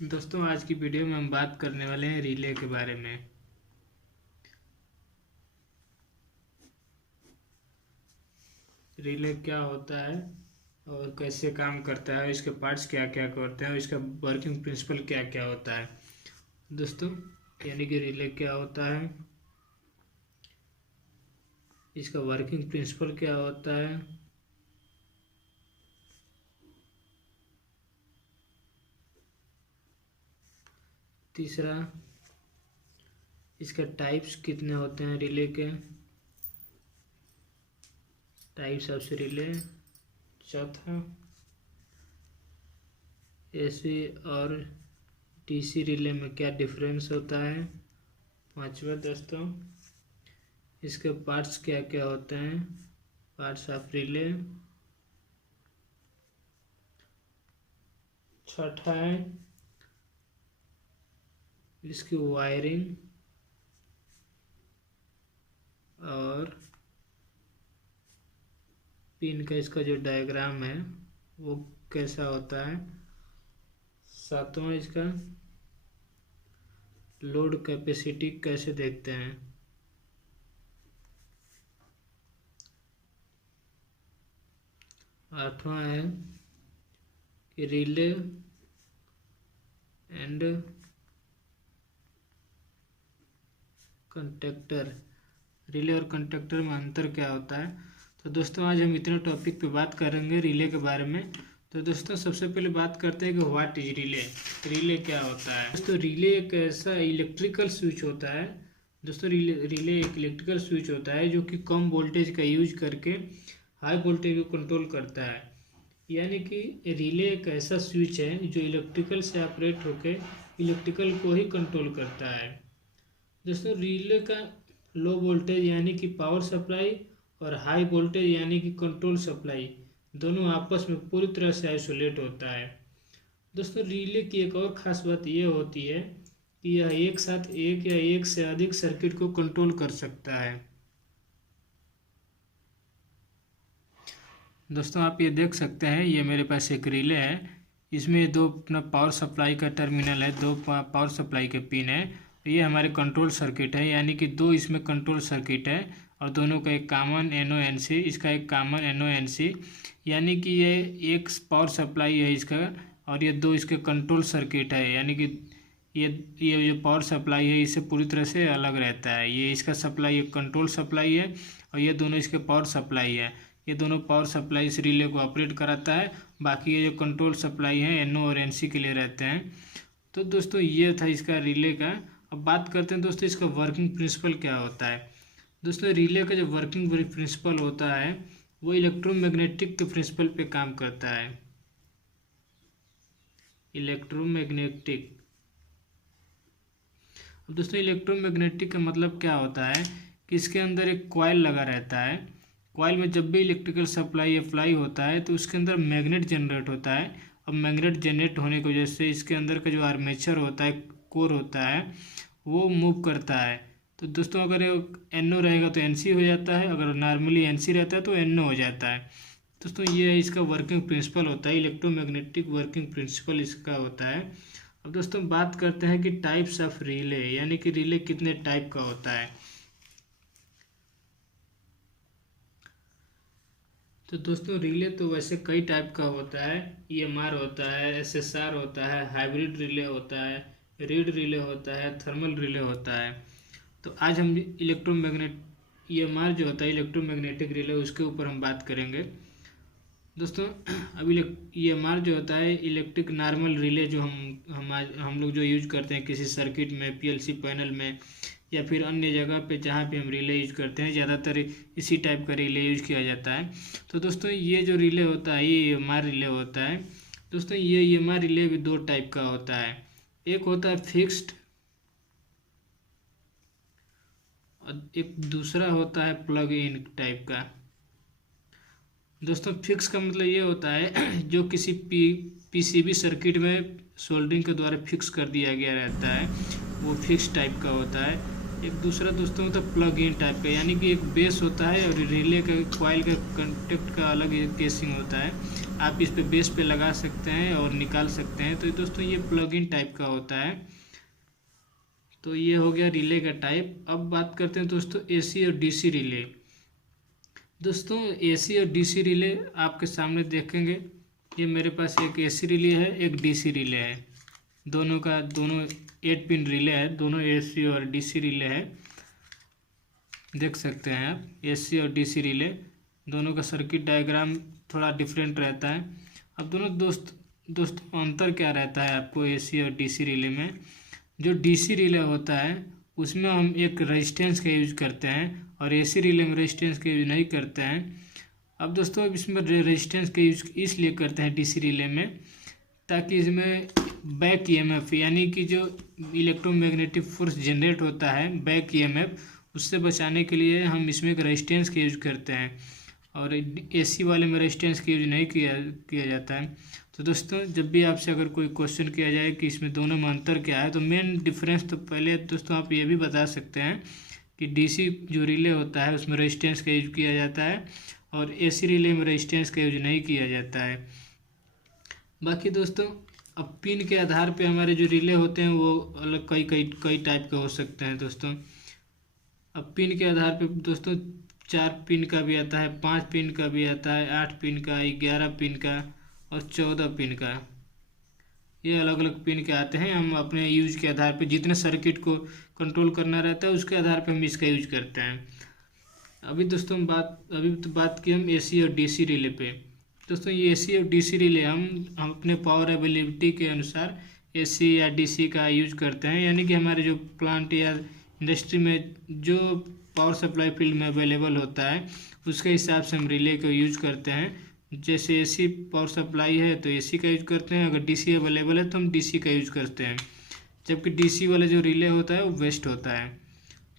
दोस्तों आज की वीडियो में हम बात करने वाले हैं रिले के बारे में। रिले क्या होता है और कैसे काम करता है, इसके पार्ट्स क्या क्या होते हैं और इसका वर्किंग प्रिंसिपल क्या क्या होता है। दोस्तों यानी कि रिले क्या होता है, इसका वर्किंग प्रिंसिपल क्या होता है, तीसरा इसका टाइप्स कितने होते हैं रिले के, टाइप्स ऑफ रिले, चौथा एसी और डीसी रिले में क्या डिफरेंस होता है, पांचवा दोस्तों इसके पार्ट्स क्या क्या होते हैं, पार्ट्स ऑफ रिले, छठा है इसकी वायरिंग और पिन का इसका जो डायग्राम है वो कैसा होता है, सातवां इसका लोड कैपेसिटी कैसे देखते हैं, आठवां है कि रिले एंड कंडक्टर, रिले और कंडक्टर में अंतर क्या होता है। तो दोस्तों आज हम इतने टॉपिक पे बात करेंगे रिले के बारे में। तो दोस्तों सबसे पहले बात करते हैं कि व्हाट इज रिले, रिले क्या होता है। दोस्तों रिले एक ऐसा इलेक्ट्रिकल स्विच होता है। दोस्तों रिले एक इलेक्ट्रिकल स्विच होता है जो कि कम वोल्टेज का यूज करके हाई वोल्टेज को कंट्रोल करता है। यानी कि रिले एक ऐसा स्विच है जो इलेक्ट्रिकल से ऑपरेट होकर इलेक्ट्रिकल को ही कंट्रोल करता है। दोस्तों रिले का लो वोल्टेज यानी कि पावर सप्लाई और हाई वोल्टेज यानी कि कंट्रोल सप्लाई दोनों आपस में पूरी तरह से आइसोलेट होता है। दोस्तों रिले की एक और ख़ास बात यह होती है कि यह एक साथ एक या एक से अधिक सर्किट को कंट्रोल कर सकता है। दोस्तों आप ये देख सकते हैं, ये मेरे पास एक रिले है, इसमें दो अपना पावर सप्लाई का टर्मिनल है, दो पावर सप्लाई के पिन है। ये हमारे कंट्रोल सर्किट है, यानी कि दो इसमें कंट्रोल सर्किट है और दोनों का एक कॉमन NONC, इसका एक कॉमन NONC, यानी कि ये एक पावर सप्लाई है इसका और ये दो इसके कंट्रोल सर्किट है। यानी कि ये जो पावर सप्लाई है इससे पूरी तरह से अलग रहता है। ये इसका सप्लाई एक कंट्रोल सप्लाई है और ये दोनों इसके पावर सप्लाई है। ये दोनों पावर सप्लाई इस रिले को ऑपरेट कराता है। बाकी ये जो कंट्रोल सप्लाई है NO और NC के लिए रहते हैं। तो दोस्तों ये था इसका रिले का। अब बात करते हैं दोस्तों इसका वर्किंग प्रिंसिपल क्या होता है। दोस्तों रिले का जो वर्किंग प्रिंसिपल होता है वो इलेक्ट्रोमैग्नेटिक के प्रिंसिपल पे काम करता है। इलेक्ट्रोमैग्नेटिक। अब दोस्तों इलेक्ट्रोमैग्नेटिक का मतलब क्या होता है कि इसके अंदर एक कॉइल लगा रहता है। कॉइल में जब भी इलेक्ट्रिकल सप्लाई अप्लाई होता है तो उसके अंदर मैग्नेट जनरेट होता है। अब मैग्नेट जनरेट होने की वजह से इसके अंदर का जो आर्मेचर होता है, कोर होता है, वो मूव करता है। तो दोस्तों अगर NO रहेगा तो NC हो जाता है, अगर नॉर्मली NC रहता है तो NO हो जाता है। दोस्तों ये इसका वर्किंग प्रिंसिपल होता है, इलेक्ट्रोमैग्नेटिक वर्किंग प्रिंसिपल इसका होता है। अब दोस्तों बात करते हैं कि टाइप्स ऑफ रिले, यानी कि रिले कितने टाइप का होता है। तो दोस्तों रिले तो वैसे कई टाइप का होता है। EMR होता है, SSR होता है, हाइब्रिड रिले होता है, रीड रिले होता है, थर्मल रिले होता है। तो आज हम EMR जो होता है इलेक्ट्रोमैग्नेटिक रिले, उसके ऊपर हम बात करेंगे। दोस्तों अभी EMR जो होता है इलेक्ट्रिक नॉर्मल रिले, जो हम लोग जो यूज करते हैं किसी सर्किट में, PLC पैनल में या फिर अन्य जगह पे जहाँ पे हम रिले यूज करते हैं, ज़्यादातर इसी टाइप का रिले यूज किया जाता है। तो दोस्तों ये जो रिले होता है ये EMR रिले होता है। दोस्तों ये EMR रिले भी दो टाइप का होता है, एक होता है फिक्स्ड और एक दूसरा होता है प्लग इन टाइप का। दोस्तों फिक्स का मतलब ये होता है जो किसी PCB सर्किट में सोल्डरिंग के द्वारा फिक्स कर दिया गया रहता है, वो फिक्स टाइप का होता है। एक दूसरा दोस्तों होता है प्लग इन टाइप का, यानी कि एक बेस होता है और रिले का कॉइल का कंटेक्ट का अलग केसिंग होता है। आप इस पे बेस पे लगा सकते हैं और निकाल सकते हैं। तो दोस्तों ये प्लग इन टाइप का होता है। तो ये हो गया रिले का टाइप। अब बात करते हैं दोस्तों एसी और डीसी रिले। दोस्तों एसी और डीसी रिले आपके सामने देखेंगे। ये मेरे पास एक एसी रिले है, एक डीसी रिले है। दोनों 8 पिन रिले है, दोनों एसी और डीसी रिले है। देख सकते हैं आप एसी और डीसी रिले दोनों का सर्किट डायग्राम थोड़ा डिफरेंट रहता है। अब दोनों दोस्तों अंतर क्या रहता है आपको एसी और डीसी रिले में। जो डीसी रिले होता है उसमें हम एक रेजिस्टेंस का यूज करते हैं और एसी रिले में रेजिस्टेंस का यूज नहीं करते हैं। अब दोस्तों इसमें रेजिस्टेंस का यूज इसलिए करते हैं डीसी रिले में ताकि इसमें बैक ईएमएफ यानी कि जो इलेक्ट्रोमैग्नेटिक फोर्स जनरेट होता है बैक ईएमएफ, उससे बचाने के लिए हम इसमें एक रेजिस्टेंस का यूज करते हैं और एसी वाले में रेजिस्टेंस का यूज नहीं किया जाता है। तो दोस्तों जब भी आपसे अगर कोई क्वेश्चन किया जाए कि इसमें दोनों में अंतर क्या है, तो मेन डिफरेंस तो पहले दोस्तों आप ये भी बता सकते हैं कि डीसी जो रिले होता है उसमें रेजिस्टेंस का यूज किया जाता है और एसी रिले में रेजिस्टेंस का यूज नहीं किया जाता है। बाकी दोस्तों अब पिन के आधार पे हमारे जो रिले होते हैं वो अलग कई टाइप के हो सकते हैं दोस्तों। अब पिन के आधार पे दोस्तों 4 पिन का भी आता है, 5 पिन का भी आता है, 8 पिन का, 11 पिन का और 14 पिन का। ये अलग अलग पिन के आते हैं। हम अपने यूज के आधार पे जितने सर्किट को कंट्रोल करना रहता है उसके आधार पे हम इसका यूज करते हैं। अभी तो बात की हम एसी और डीसी रिले पे। दोस्तों ये एसी और डीसी रिले हम अपने पावर अवेलेबिलिटी के अनुसार एसी या डीसी का यूज करते हैं, यानी कि हमारे जो प्लांट या इंडस्ट्री में जो पावर सप्लाई फील्ड में अवेलेबल होता है उसके हिसाब से हम रिले को यूज करते हैं। जैसे एसी पावर सप्लाई है तो एसी का यूज करते हैं, अगर डीसी अवेलेबल है तो हम डीसी का यूज करते हैं, जबकि डीसी वाला जो रिले होता है वो वेस्ट होता है।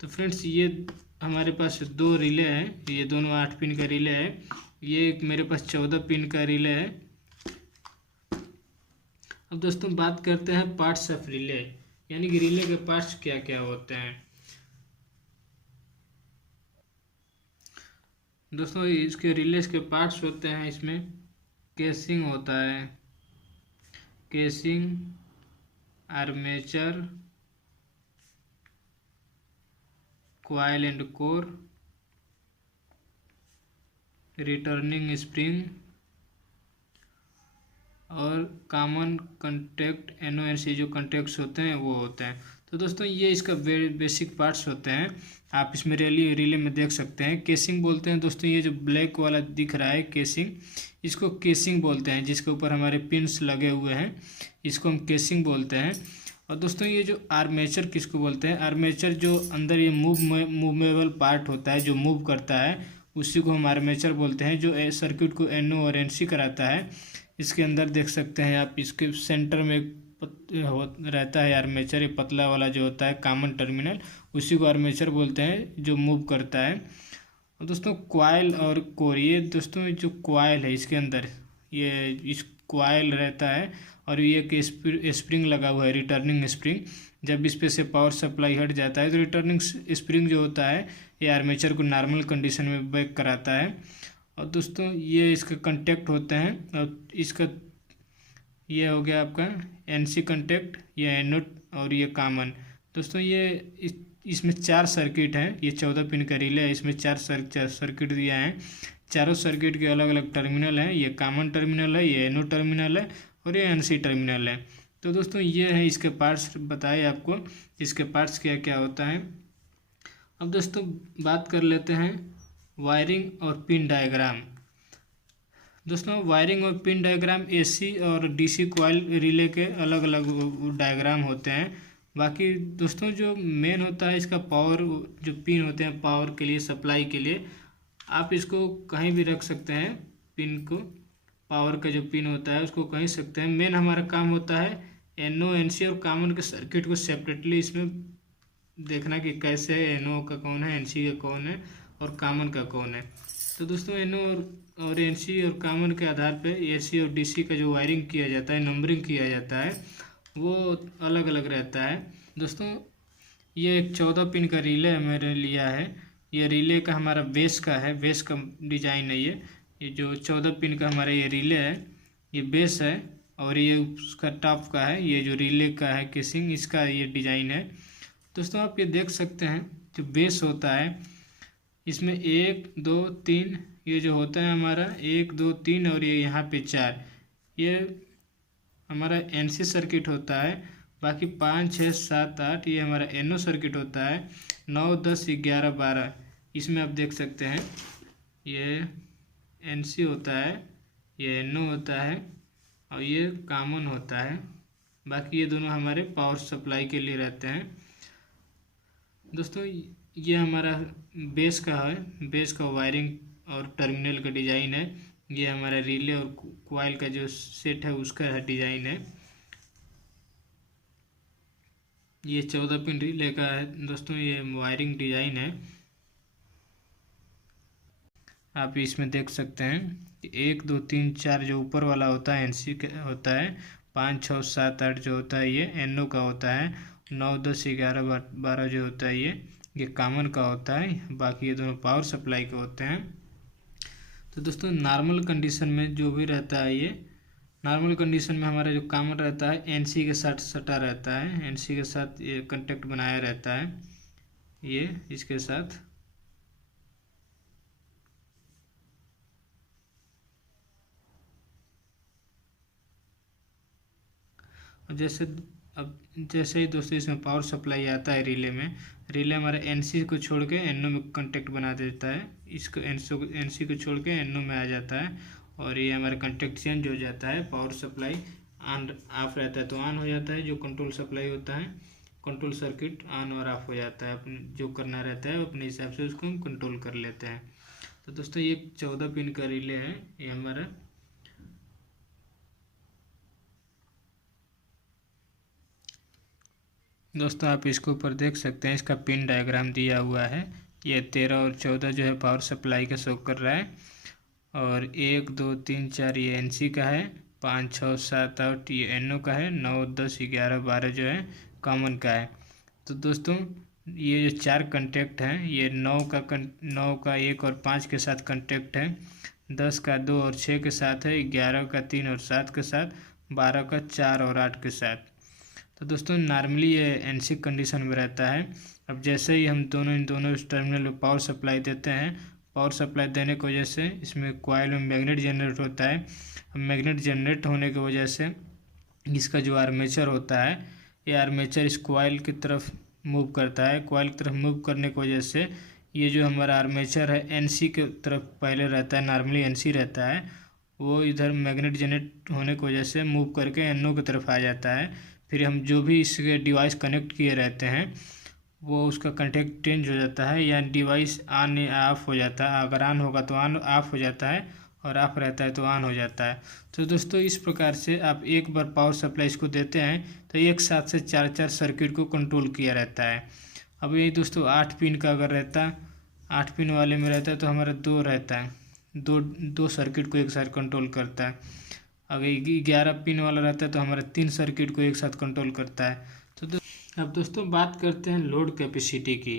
तो फ्रेंड्स ये हमारे पास 2 रिले हैं, ये दोनों 8 पिन का रिले है, ये एक मेरे पास 14 पिन का रिले है। अब दोस्तों बात करते हैं पार्ट्स ऑफ रिले, यानी कि रिले के पार्ट्स क्या क्या होते हैं। दोस्तों इसके रिलेस के पार्ट्स होते हैं, इसमें केसिंग होता है, casing, armature, coil and core, returning spring और कॉमन कंटेक्ट NONC जो कंटेक्ट्स होते हैं वो होते हैं। तो दोस्तों ये इसका बेसिक पार्ट्स होते हैं। आप इसमें रिले में देख सकते हैं। केसिंग बोलते हैं दोस्तों, ये जो ब्लैक वाला दिख रहा है केसिंग, इसको केसिंग बोलते हैं, जिसके ऊपर हमारे पिन्स लगे हुए हैं, इसको हम केसिंग बोलते हैं। और दोस्तों ये जो आर्मेचर किसको बोलते हैं, आर्मेचर जो अंदर ये मूवेबल पार्ट होता है जो मूव करता है उसी को हम आर्मेचर बोलते हैं, जो सर्किट को NO और NC कराता है। इसके अंदर देख सकते हैं आप, इसके सेंटर में रहता है आर्मेचर, ये पतला वाला जो होता है कॉमन टर्मिनल, उसी को आर्मेचर बोलते हैं जो मूव करता है। और दोस्तों कॉइल और कोर, ये दोस्तों जो कॉइल है इसके अंदर ये इस कॉइल रहता है और ये एक स्प्रिंग लगा हुआ है, रिटर्निंग स्प्रिंग। जब इस पे से पावर सप्लाई हट जाता है तो रिटर्निंग स्प्रिंग जो होता है ये आर्मेचर को नॉर्मल कंडीशन में बैक कराता है। और दोस्तों ये इसके कंटेक्ट होते हैं, और इसका ये हो गया आपका NC कंटेक्ट, ये एनोड और ये कॉमन। दोस्तों ये इसमें 4 सर्किट हैं, ये 14 पिन का रिले है, इसमें 4 सर्किट दिया है। चारों सर्किट के अलग अलग टर्मिनल हैं, ये कॉमन टर्मिनल है, ये एनोड टर्मिनल है और ये NC टर्मिनल है। तो दोस्तों ये है इसके पार्ट्स, बताए आपको इसके पार्ट्स क्या क्या होता है। अब दोस्तों बात कर लेते हैं वायरिंग और पिन डायग्राम। दोस्तों वायरिंग और पिन डायग्राम AC और DC कॉइल रिले के अलग अलग डायग्राम होते हैं। बाकी दोस्तों जो मेन होता है इसका पावर, जो पिन होते हैं पावर के लिए, सप्लाई के लिए, आप इसको कहीं भी रख सकते हैं। पिन को, पावर का जो पिन होता है उसको कहीं सकते हैं। मेन हमारा काम होता है NO NC और कॉमन के सर्किट को सेपरेटली इसमें देखना कि कैसे NO का कौन है, NC का कौन है और कॉमन का कौन है। तो दोस्तों NO और NC और कॉमन के आधार पे AC और DC का जो वायरिंग किया जाता है, नंबरिंग किया जाता है, वो अलग अलग रहता है। दोस्तों ये एक 14 पिन का रिले मैंने लिया है। ये रिले का हमारा बेस का है, बेस का डिजाइन है ये जो 14 पिन का हमारा ये रिले है ये बेस है, और ये उसका टॉप का है, ये जो रिले का है केसिंग इसका ये डिजाइन है। दोस्तों आप ये देख सकते हैं जो बेस होता है इसमें 1 2 3 ये जो होता है हमारा 1 2 3 और ये यहाँ पे 4 ये हमारा एनसी सर्किट होता है। बाकी 5 6 7 8 ये हमारा एनओ सर्किट होता है। 9 10 11 12 इसमें आप देख सकते हैं ये एनसी होता है, ये एनओ होता है और ये कॉमन होता है। बाकी ये दोनों हमारे पावर सप्लाई के लिए रहते हैं। दोस्तों ये हमारा बेस का है, बेस का वायरिंग और टर्मिनल का डिज़ाइन है। ये हमारा रिले और कॉइल का जो सेट है उसका डिज़ाइन है। ये 14 पिन रिले का है दोस्तों, ये वायरिंग डिज़ाइन है। आप इसमें देख सकते हैं 1 2 3 4 जो ऊपर वाला होता है एनसी का होता है, 5 6 7 8 जो होता है ये एनओ का होता है, 9 10 11 12 जो होता है ये कॉमन का होता है। बाकी ये दोनों पावर सप्लाई के होते हैं। तो दोस्तों नॉर्मल कंडीशन में जो भी रहता है ये नॉर्मल कंडीशन में हमारा जो कॉमन रहता है एनसी के साथ सटा रहता है, एनसी के साथ ये कांटेक्ट बनाया रहता है ये इसके साथ। जैसे अब जैसे ही दोस्तों इसमें पावर सप्लाई आता है रिले में, रिले हमारे एनसी को छोड़ के एनओ में कांटेक्ट बना देता है, इसको एनसी को छोड़ के एनओ में आ जाता है और ये हमारा कांटेक्ट चेंज हो जाता है। पावर सप्लाई ऑन ऑफ रहता है तो ऑन हो जाता है, जो कंट्रोल सप्लाई होता है कंट्रोल सर्किट ऑन और ऑफ हो जाता है। अपने जो करना रहता है अपने हिसाब से उसको हम कंट्रोल कर लेते हैं। तो दोस्तों ये 14 पिन का रिले है ये हमारा। दोस्तों आप इसके ऊपर देख सकते हैं इसका पिन डायग्राम दिया हुआ है। ये 13 और 14 जो है पावर सप्लाई का शो कर रहा है और 1 2 3 4 ये एनसी का है, 5 6 7 8 ये एनओ का है, 9 10 11 12 जो है कॉमन का है। तो दोस्तों ये जो 4 कंटेक्ट हैं ये 9 का 1 और 5 के साथ कंटेक्ट है, 10 का 2 और 6 के साथ है, 11 का 3 और 7 के साथ, 12 का 4 और 8 के साथ। तो दोस्तों नॉर्मली ये एनसी कंडीशन में रहता है। अब जैसे ही हम इन दोनों टर्मिनल में पावर सप्लाई देते हैं, पावर सप्लाई देने की वजह से इसमें कॉइल में मैग्नेट जनरेट होता है। अब मैग्नेट जनरेट होने की वजह से इसका जो आर्मेचर होता है ये आर्मेचर इस कॉइल की तरफ मूव करता है। कॉइल की तरफ मूव करने की वजह से ये जो हमारा आर्मेचर है एनसी के तरफ पहले रहता है, नॉर्मली एनसी रहता है, वो इधर मैग्नेट जनरेट होने की वजह से मूव करके एनओ की तरफ आ जाता है। फिर हम जो भी इसके डिवाइस कनेक्ट किए रहते हैं वो उसका कंटेक्ट चेंज हो जाता है या डिवाइस ऑन या ऑफ हो जाता है। अगर ऑन होगा तो ऑन ऑफ हो जाता है और ऑफ रहता है तो ऑन हो जाता है। तो दोस्तों इस प्रकार से आप एक बार पावर सप्लाई इसको देते हैं तो एक साथ से 4 सर्किट को कंट्रोल किया रहता है। अब ये दोस्तों 8 पिन का अगर रहता 8 पिन वाले में रहता है तो हमारा 2 रहता है, दो सर्किट को एक साथ कंट्रोल करता है। अगर 11 पिन वाला रहता है तो हमारा 3 सर्किट को एक साथ कंट्रोल करता है। तो अब दोस्तों बात करते हैं लोड कैपेसिटी की,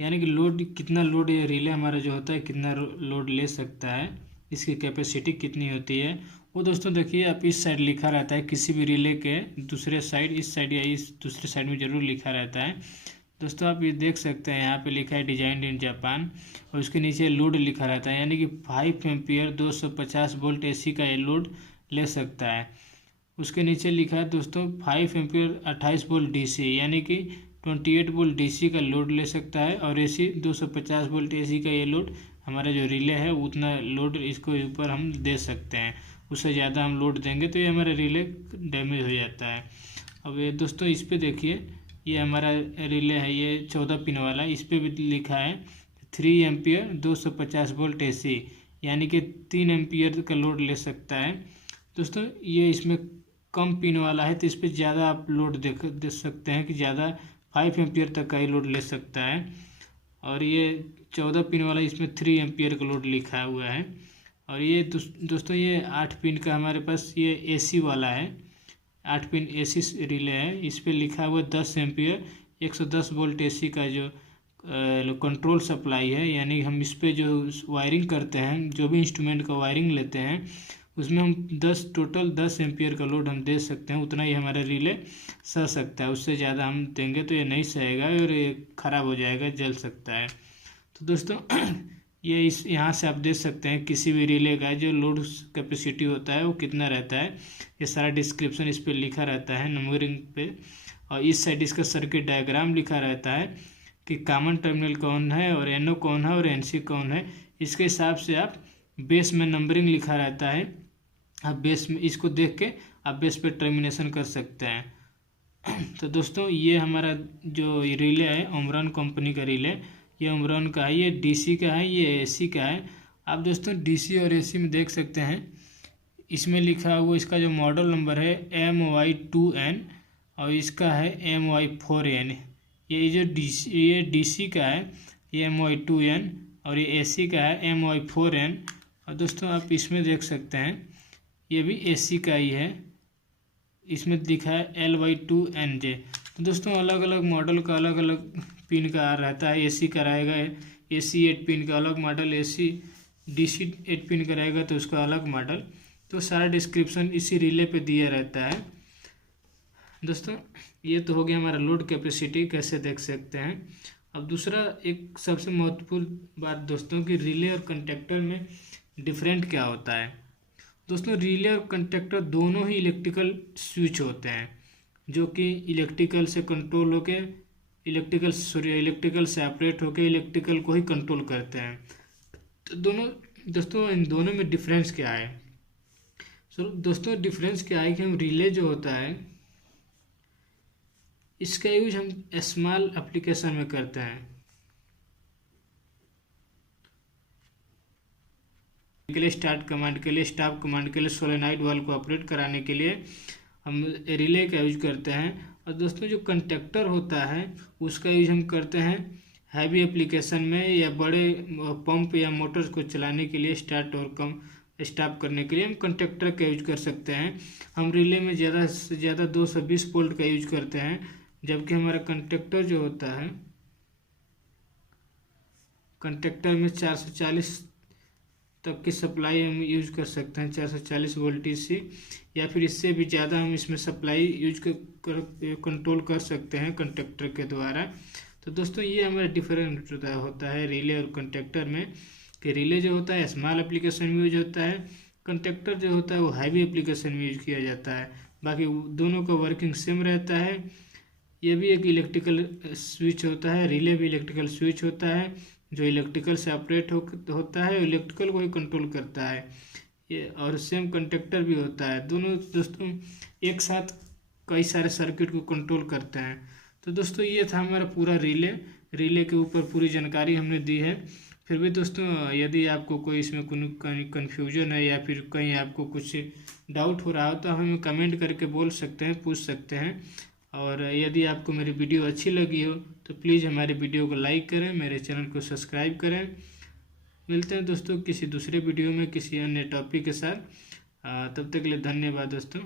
यानी कि लोड कितना लोड ये रिले हमारा जो होता है कितना लोड ले सकता है, इसकी कैपेसिटी कितनी होती है। वो दोस्तों देखिए आप इस साइड लिखा रहता है, किसी भी रिले के दूसरे साइड इस साइड या इस दूसरे साइड में ज़रूर लिखा रहता है। दोस्तों आप ये देख सकते हैं यहाँ पे लिखा है डिजाइंड इन जापान और उसके नीचे लोड लिखा रहता है, यानी कि 5 एम्पियर 250 वोल्ट एसी का ये लोड ले सकता है। उसके नीचे लिखा है दोस्तों 5 एम्पियर 28 वोल्ट डीसी, यानी कि 28 वोल्ट डीसी का लोड ले सकता है और एसी 250 वोल्ट एसी का ये लोड हमारा जो रिले है उतना लोड इसको ऊपर हम दे सकते हैं। उससे ज़्यादा हम लोड देंगे तो ये हमारा रिले डैमेज हो जाता है। अब ये दोस्तों इस पर देखिए ये हमारा रिले है ये 14 पिन वाला, इस पर भी लिखा है 3 एम्पियर 250 वोल्ट एसी, यानी कि 3 एम्पियर का लोड ले सकता है। दोस्तों ये इसमें कम पिन वाला है तो इस पर ज़्यादा आप लोड देख सकते हैं कि ज़्यादा 5 एम्पियर तक का ही लोड ले सकता है। और ये 14 पिन वाला इसमें 3 एम्पियर का लोड लिखा हुआ है। और ये दोस्तों ये 8 पिन का हमारे पास ये एसी वाला है, 8 पिन एसी रिले है, इस पर लिखा हुआ 10 एम्पियर, 110 वोल्ट एसी का जो कंट्रोल सप्लाई है, यानी हम इस पे जो वायरिंग करते हैं, जो भी इंस्ट्रूमेंट का वायरिंग लेते हैं उसमें हम टोटल 10 एम्पियर का लोड हम दे सकते हैं। उतना ही हमारा रिले सह सकता है, उससे ज़्यादा हम देंगे तो ये नहीं सहेगा और ये ख़राब हो जाएगा, जल सकता है। तो दोस्तों ये यहाँ से आप देख सकते हैं किसी भी रिले का जो लोड कैपेसिटी होता है वो कितना रहता है। ये सारा डिस्क्रिप्शन इस पर लिखा रहता है नंबरिंग पे, और इस साइड इसका सर्किट डायग्राम लिखा रहता है कि कॉमन टर्मिनल कौन है और NO कौन है और NC कौन है। इसके हिसाब से आप बेस में नंबरिंग लिखा रहता है, आप बेस में इसको देख के आप बेस पे टर्मिनेशन कर सकते हैं। तो दोस्तों ये हमारा जो रिले है ओमरॉन कंपनी का रिले, ये ओमरॉन का है, ये DC का है, ये AC का है। आप दोस्तों DC और AC में देख सकते हैं इसमें लिखा हुआ इसका जो मॉडल नंबर है MY2N और इसका है MY4N। ये DC का है ये MY2N और ये AC का है MY4N। और दोस्तों आप इसमें देख सकते हैं ये भी AC का ही है, इसमें लिखा है LY2NJ। तो दोस्तों अलग अलग मॉडल का अलग अलग पिन का रहता है। AC का रहेगा AC 8 पिन का अलग मॉडल, DC 8 पिन का रहेगा तो उसका अलग मॉडल। तो सारा डिस्क्रिप्शन इसी रिले पे दिया रहता है। दोस्तों ये तो हो गया हमारा लोड कैपेसिटी, कैसे देख सकते हैं। अब दूसरा एक सबसे महत्वपूर्ण बात दोस्तों कि रिले और कंडक्टर में डिफरेंट क्या होता है। दोस्तों रिले और कंडक्टर दोनों ही इलेक्ट्रिकल स्विच होते हैं जो कि इलेक्ट्रिकल से कंट्रोल होके इलेक्ट्रिकल से ऑपरेट होके इलेक्ट्रिकल को ही कंट्रोल करते हैं। तो दोस्तों इन दोनों में डिफरेंस क्या है। दोस्तों डिफरेंस क्या है कि हम रिले जो होता है इसका यूज हम स्मॉल एप्लीकेशन में करते हैं, के लिए स्टार्ट कमांड के लिए, स्टॉप कमांड के लिए, सोलेनॉइड वाल्व को ऑपरेट कराने के लिए हम रिले का यूज करते हैं। और दोस्तों जो कंडक्टर होता है उसका यूज हम करते हैं हैवी एप्लीकेशन में या बड़े पंप या मोटर्स को चलाने के लिए, स्टार्ट और कम स्टॉप करने के लिए हम कंडक्टर का यूज कर सकते हैं। हम रिले में ज़्यादा से ज़्यादा 220 वोल्ट का यूज करते हैं, जबकि हमारा कंडक्टर जो होता है कंडक्टर में 440 तक की सप्लाई हम यूज कर सकते हैं, 440 वोल्टेज से, या फिर इससे भी ज़्यादा हम इसमें सप्लाई यूज कंट्रोल कर सकते हैं कंडक्टर के द्वारा। तो दोस्तों ये हमारा डिफरेंट होता है रिले और कंडक्टर में कि रिले जो होता है स्मॉल एप्लीकेशन में यूज होता है, कंडक्टर जो होता है वो हैवी एप्लीकेशन में यूज किया जाता है। बाकी दोनों का वर्किंग सेम रहता है। ये भी एक इलेक्ट्रिकल स्विच होता है, रिले भी इलेक्ट्रिकल स्विच होता है जो इलेक्ट्रिकल से ऑपरेट होता है, इलेक्ट्रिकल को ही कंट्रोल करता है। ये और सेम कंडक्टर भी होता है। दोनों दोस्तों एक साथ कई सारे सर्किट को कंट्रोल करते हैं। तो दोस्तों ये था हमारा पूरा रिले के ऊपर पूरी जानकारी हमने दी है। फिर भी दोस्तों यदि आपको कोई इसमें कोई कन्फ्यूजन है या फिर कहीं आपको कुछ डाउट हो रहा हो तो हमें कमेंट करके बोल सकते हैं, पूछ सकते हैं। और यदि आपको मेरी वीडियो अच्छी लगी हो तो प्लीज़ हमारे वीडियो को लाइक करें, मेरे चैनल को सब्सक्राइब करें। मिलते हैं दोस्तों किसी दूसरे वीडियो में किसी अन्य टॉपिक के साथ। तब तक के लिए धन्यवाद दोस्तों।